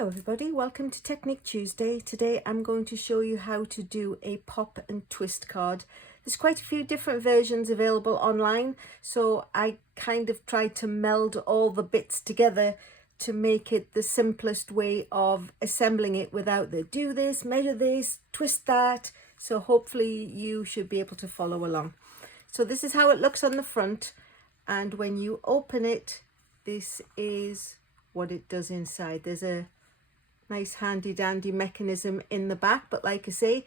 Hello everybody, welcome to Technique Tuesday. Today I'm going to show you how to do a pop and twist card. There's quite a few different versions available online, so I kind of tried to meld all the bits together to make it the simplest way of assembling it without the do this, measure this, twist that. So hopefully you should be able to follow along. So this is how it looks on the front, and when you open it, this is what it does inside. There's a nice handy dandy mechanism in the back, but like I say,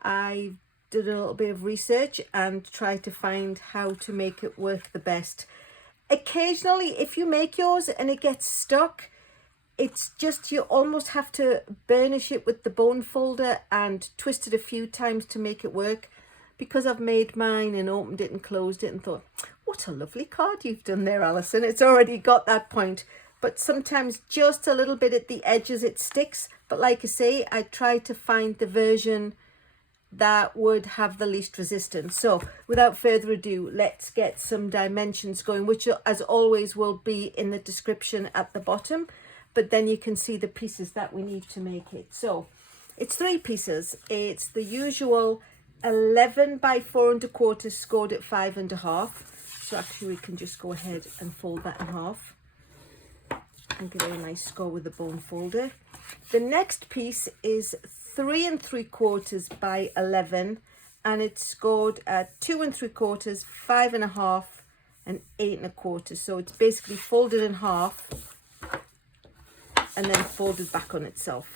I did a little bit of research and tried to find how to make it work the best. Occasionally, if you make yours and it gets stuck, it's just you almost have to burnish it with the bone folder and twist it a few times to make it work. Because I've made mine and opened it and closed it and thought, what a lovely card you've done there, Alyson. It's already got that point. But sometimes just a little bit at the edges it sticks. But like I say, I tried to find the version that would have the least resistance. So without further ado, let's get some dimensions going, which as always will be in the description at the bottom. But then you can see the pieces that we need to make it. So it's 3 pieces. It's the usual 11 by 4 1/4 scored at 5 1/2. So actually we can just go ahead and fold that in half and give it a nice score with the bone folder. The next piece is 3 3/4 by 11, and it's scored at 2 3/4, 5 1/2, and 8 1/4. So it's basically folded in half and then folded back on itself.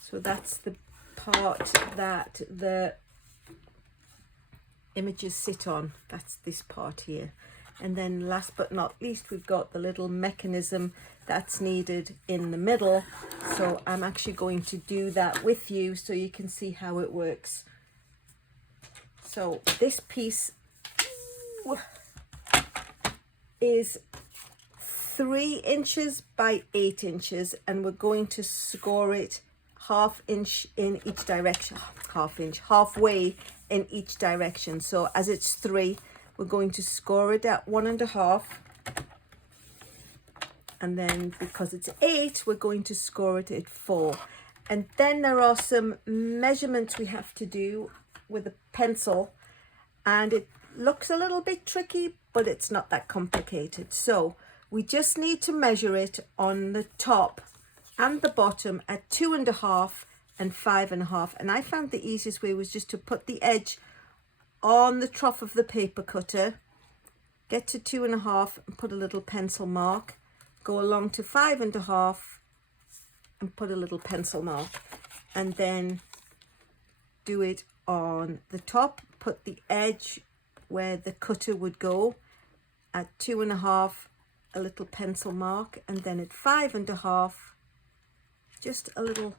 So that's the part that the images sit on. That's this part here. And then last but not least, we've got the little mechanism that's needed in the middle. So I'm actually going to do that with you so you can see how it works. So this piece is 3 inches by 8 inches, and we're going to score it half inch in each direction, halfway in each direction. So as it's 3, we're going to score it at 1 1/2, and then because it's 8, we're going to score it at 4. And then there are some measurements we have to do with a pencil, and it looks a little bit tricky, but it's not that complicated. So we just need to measure it on the top and the bottom at 2 1/2 and 5 1/2. And I found the easiest way was just to put the edge on the trough of the paper cutter, get to 2 1/2 and put a little pencil mark, go along to 5 1/2 and put a little pencil mark, and then do it on the top, put the edge where the cutter would go at 2 1/2, a little pencil mark, and then at 5 1/2, just a little,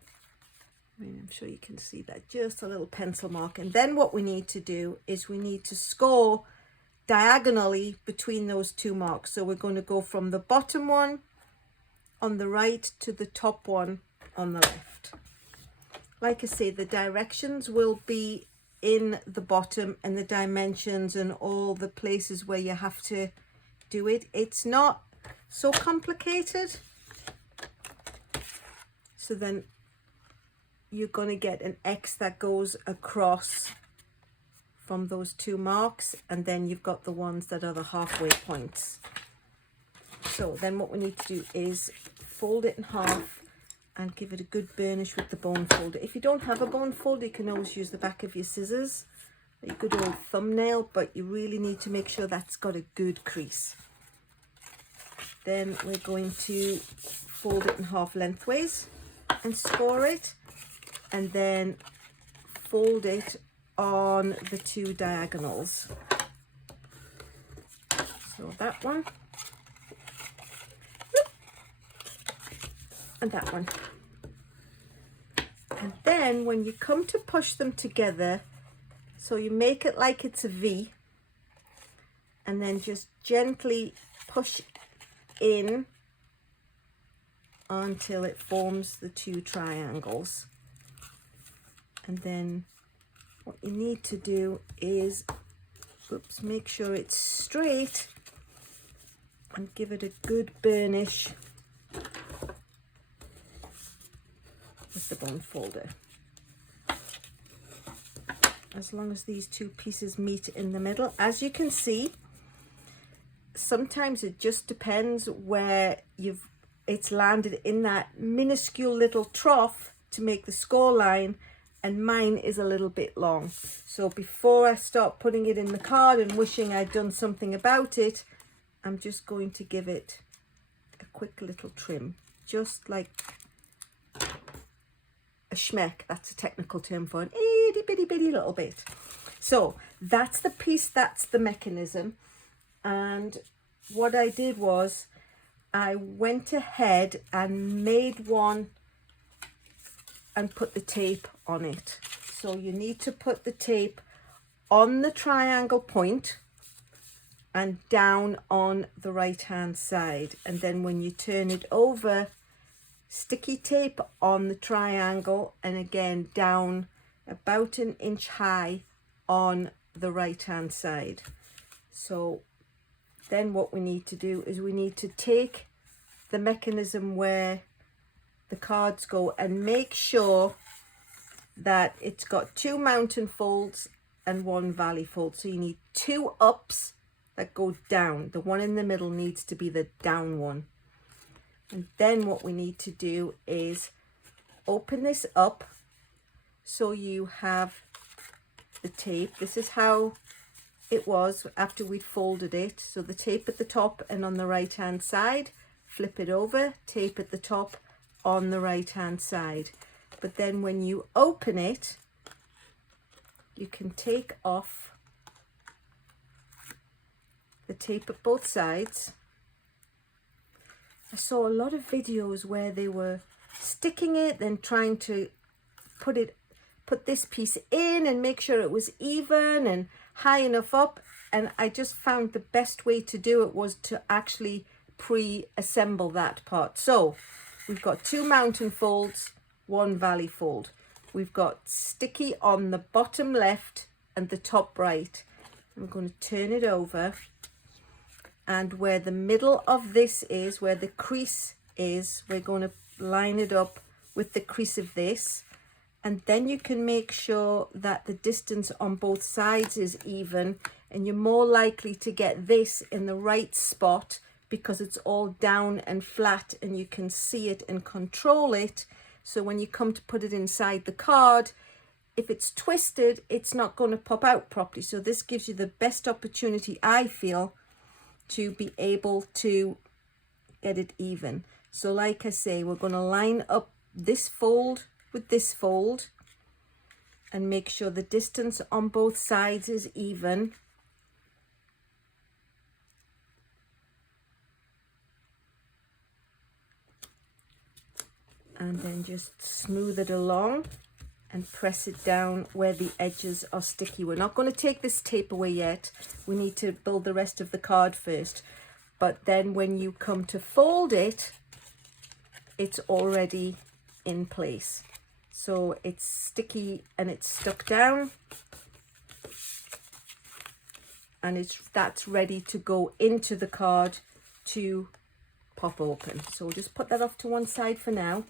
I'm sure you can see that, just a little pencil mark. And then what we need to do is we need to score diagonally between those 2 marks. So we're going to go from the bottom one on the right to the top one on the left. Like I say, the directions will be in the bottom, and the dimensions and all the places where you have to do it. It's not so complicated. So then you're going to get an X that goes across from those 2 marks, and then you've got the ones that are the halfway points. So then what we need to do is fold it in half and give it a good burnish with the bone folder. If you don't have a bone folder, you can always use the back of your scissors or your good old thumbnail, but you really need to make sure that's got a good crease. Then we're going to fold it in half lengthways and score it, and then fold it on the 2 diagonals. So that one and that one. And then when you come to push them together, so you make it like it's a V, and then just gently push in until it forms the 2 triangles. And then what you need to do is, make sure it's straight and give it a good burnish with the bone folder. As long as these two pieces meet in the middle. As you can see, sometimes it just depends where it's landed in that minuscule little trough to make the score line, and mine is a little bit long. So before I start putting it in the card and wishing I'd done something about it, I'm just going to give it a quick little trim, just like a schmeck. That's a technical term for an itty bitty bitty little bit. So that's the piece, that's the mechanism. And what I did was I went ahead and made one and put the tape on it. So you need to put the tape on the triangle point and down on the right hand side, and then when you turn it over, sticky tape on the triangle, and again down about an inch high on the right hand side. So then what we need to do is we need to take the mechanism where the cards go and make sure that it's got 2 mountain folds and 1 valley fold. So you need 2 ups that go down. The one in the middle needs to be the down one. And then what we need to do is open this up so you have the tape. This is how it was after we'd folded it. So the tape at the top and on the right hand side, flip it over, tape at the top on the right hand side. But then when you open it, you can take off the tape at both sides. I saw a lot of videos where they were sticking it, then trying to put this piece in and make sure it was even and high enough up, and I just found the best way to do it was to actually pre-assemble that part. So we've got 2 mountain folds, 1 valley fold. We've got sticky on the bottom left and the top right. I'm going to turn it over, and where the middle of this is, where the crease is, we're going to line it up with the crease of this. And then you can make sure that the distance on both sides is even, and you're more likely to get this in the right spot because it's all down and flat and you can see it and control it. So when you come to put it inside the card, if it's twisted, it's not going to pop out properly. So this gives you the best opportunity, I feel, to be able to get it even. So like I say, we're going to line up this fold with this fold and make sure the distance on both sides is even. And then just smooth it along and press it down where the edges are sticky. We're not going to take this tape away yet. We need to build the rest of the card first. But then when you come to fold it, it's already in place. So it's sticky and it's stuck down, and that's ready to go into the card to pop open. So we'll just put that off to one side for now.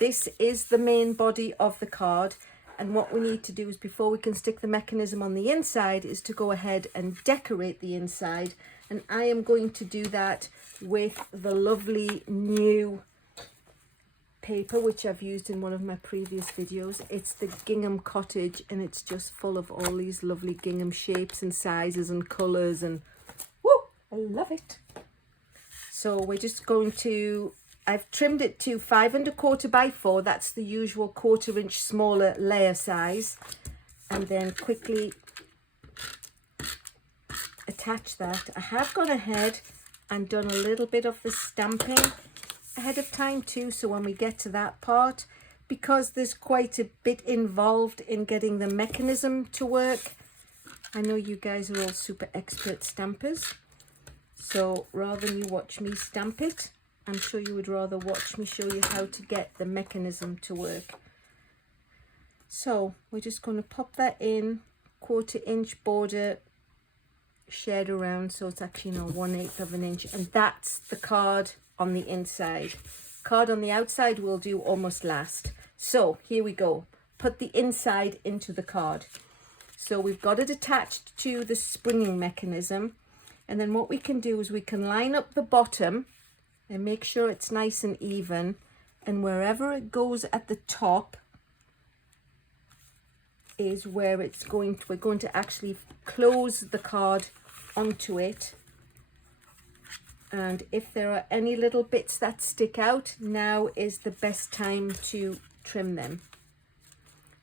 This is the main body of the card, and what we need to do is, before we can stick the mechanism on the inside, is to go ahead and decorate the inside. And I am going to do that with the lovely new paper which I've used in one of my previous videos. It's the Gingham Cottage, and it's just full of all these lovely gingham shapes and sizes and colors, and woo, I love it. So we're just going to, I've trimmed it to 5 1/4 by 4. That's the usual 1/4 inch smaller layer size, and then quickly attach that. I have gone ahead and done a little bit of the stamping ahead of time too, so when we get to that part, because there's quite a bit involved in getting the mechanism to work, I know you guys are all super expert stampers, so rather than you watch me stamp it, I'm sure you would rather watch me show you how to get the mechanism to work. So we're just going to pop that in, 1/4 inch border shared around, so it's actually, you know, 1/8 of an inch, and that's the card on the inside. Card on the outside will do almost last. So here we go. Put the inside into the card. So we've got it attached to the springing mechanism, and then what we can do is we can line up the bottom and make sure it's nice and even, and wherever it goes at the top is where it's going to, we're going to actually close the card onto it. And if there are any little bits that stick out, now is the best time to trim them.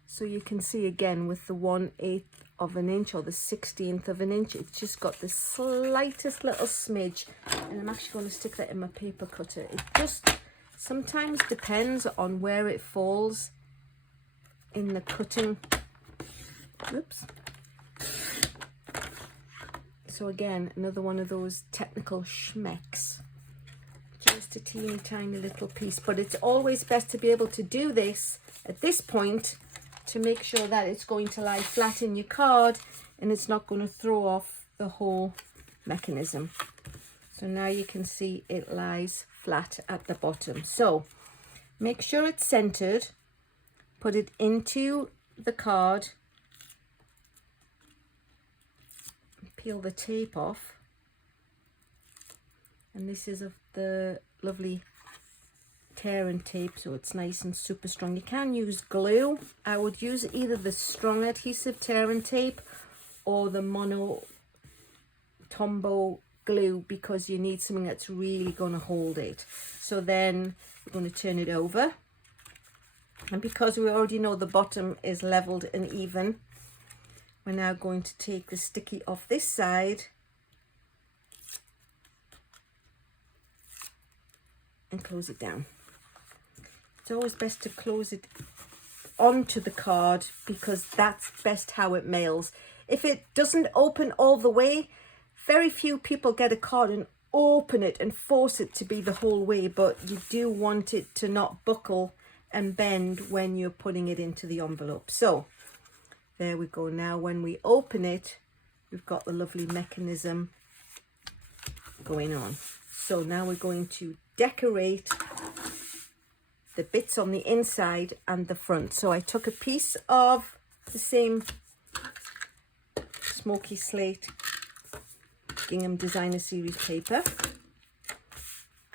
So you can see again with the 1/8 of an inch or the 1/16 of an inch, it's just got the slightest little smidge, and I'm actually going to stick that in my paper cutter. It just sometimes depends on where it falls in the cutting. Oops. So again, another one of those technical schmecks. Just a teeny tiny little piece, but it's always best to be able to do this at this point to make sure that it's going to lie flat in your card and it's not going to throw off the whole mechanism. So now you can see it lies flat at the bottom. So make sure it's centered, put it into the card, peel the tape off, and this is of the lovely tear and tape, so it's nice and super strong. You can use glue. I would use either the strong adhesive tear and tape or the mono Tombow glue, because you need something that's really going to hold it. So then we're going to turn it over, and because we already know the bottom is leveled and even, we're now going to take the sticky off this side and close it down. It's always best to close it onto the card because that's best how it mails. If it doesn't open all the way, very few people get a card and open it and force it to be the whole way, but you do want it to not buckle and bend when you're putting it into the envelope. So there we go. Now when we open it, we've got the lovely mechanism going on. So now we're going to decorate the bits on the inside and the front. So I took a piece of the same Smoky Slate Gingham Designer Series paper.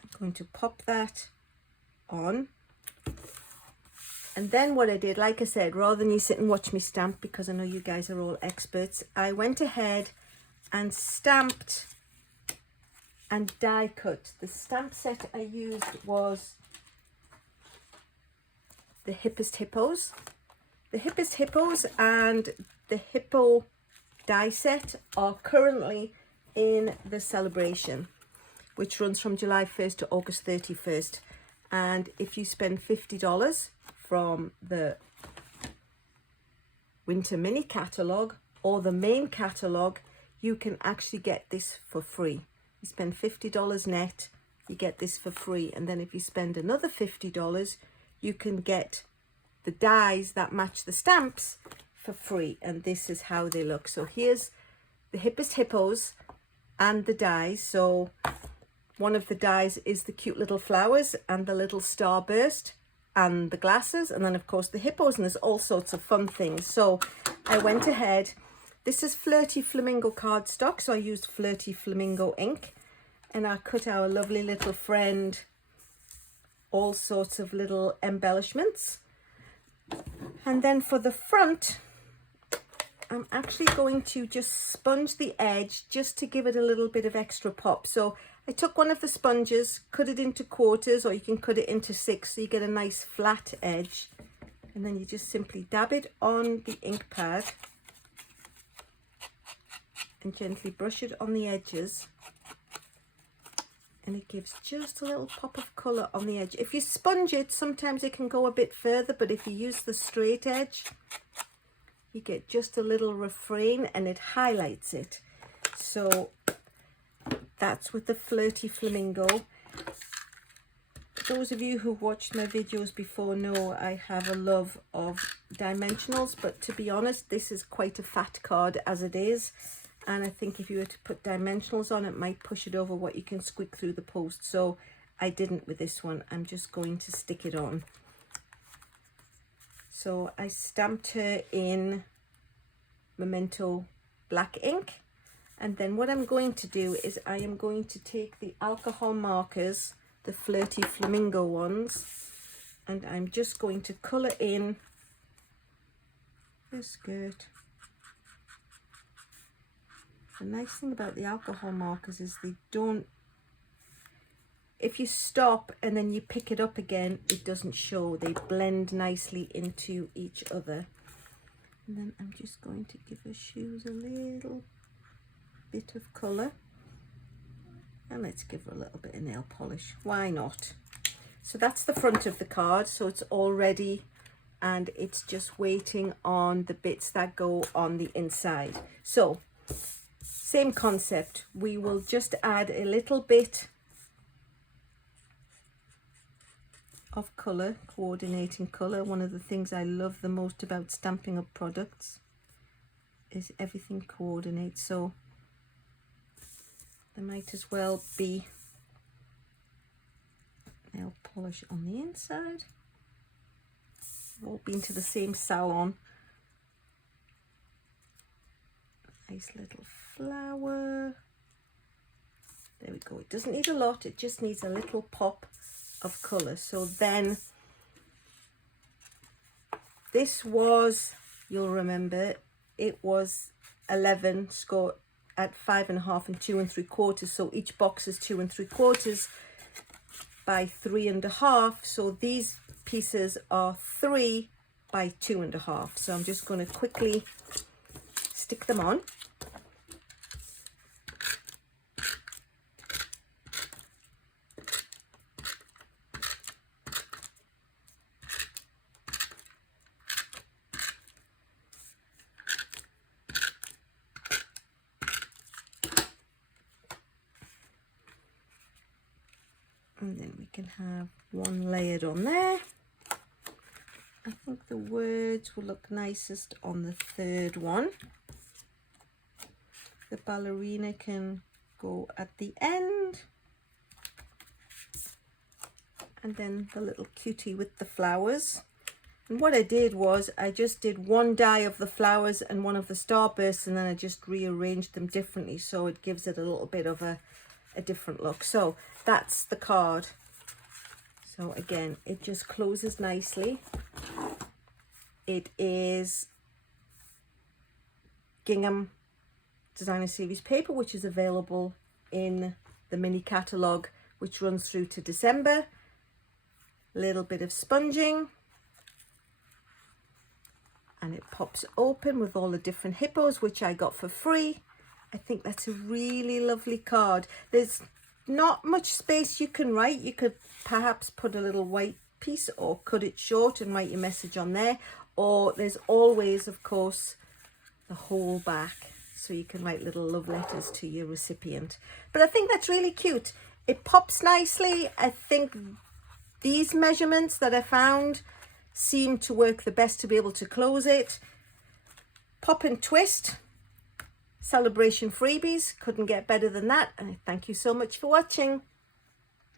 I'm going to pop that on. And then what I did, like I said, rather than you sit and watch me stamp, because I know you guys are all experts, I went ahead and stamped and die cut. The stamp set I used was the Hippest Hippos. The Hippest Hippos and the Hippo die set are currently in the Sale-a-Bration, which runs from July 1st to August 31st. And if you spend $50 from the winter mini catalogue or the main catalogue, you can actually get this for free. You spend $50 net, you get this for free. And then if you spend another $50, you can get the dies that match the stamps for free. And this is how they look. So here's the Hippest Hippos and the dies. So one of the dies is the cute little flowers and the little starburst and the glasses, and then of course the hippos, and there's all sorts of fun things. So I went ahead, this is Flirty Flamingo cardstock, so I used Flirty Flamingo ink, and I cut our lovely little friend all sorts of little embellishments. And then for the front, I'm actually going to just sponge the edge just to give it a little bit of extra pop. So I took one of the sponges, cut it into quarters, or you can cut it into 6 so you get a nice flat edge. And then you just simply dab it on the ink pad and gently brush it on the edges. And it gives just a little pop of colour on the edge. If you sponge it, sometimes it can go a bit further, but if you use the straight edge, you get just a little refrain and it highlights it. So that's with the Flirty Flamingo. Those of you who've watched my videos before know I have a love of dimensionals, but to be honest, this is quite a fat card as it is. and I think if you were to put dimensionals on, it might push it over what you can squeak through the post. So I didn't with this one. I'm just going to stick it on. So I stamped her in Memento black ink, and then what I'm going to do is I am going to take the alcohol markers, the Flirty Flamingo ones, and I'm just going to colour in the skirt. The nice thing about the alcohol markers is they don't, if you stop and then you pick it up again, it doesn't show. They blend nicely into each other. And then I'm just going to give her shoes a little bit of colour. And let's give her a little bit of nail polish. Why not? So that's the front of the card. So it's all ready and it's just waiting on the bits that go on the inside. So same concept. We will just add a little bit of colour, coordinating colour. One of the things I love the most about Stampin' Up products is everything coordinates. So there might as well be nail polish on the inside. We've all been to the same salon. Nice little flower. There we go. It doesn't need a lot, it just needs a little pop of colour. So then this was, you'll remember, it was 11 score at 5.5 and 2 3/4. So each box is 2 3/4 by 3.5. So these pieces are 3 by 2.5. So I'm just going to quickly stick them on. And then we can have one layered on there. I think the words will look nicest on the third one. The ballerina can go at the end. And then the little cutie with the flowers. And what I did was I just did one die of the flowers and one of the starbursts, and then I just rearranged them differently so it gives it a little bit of a different look. So that's the card. So again, it just closes nicely. It is Gingham Designer Series paper, which is available in the mini catalogue, which runs through to December. A little bit of sponging, and it pops open with all the different hippos, which I got for free. I think that's a really lovely card. There's not much space you can write. You could perhaps put a little white piece or cut it short and write your message on there. Or there's always, of course, the whole back, so you can write little love letters to your recipient. But I think that's really cute. It pops nicely. I think these measurements that I found seem to work the best to be able to close it. Pop and twist. Sale-a-Bration freebies, couldn't get better than that. And I thank you so much for watching.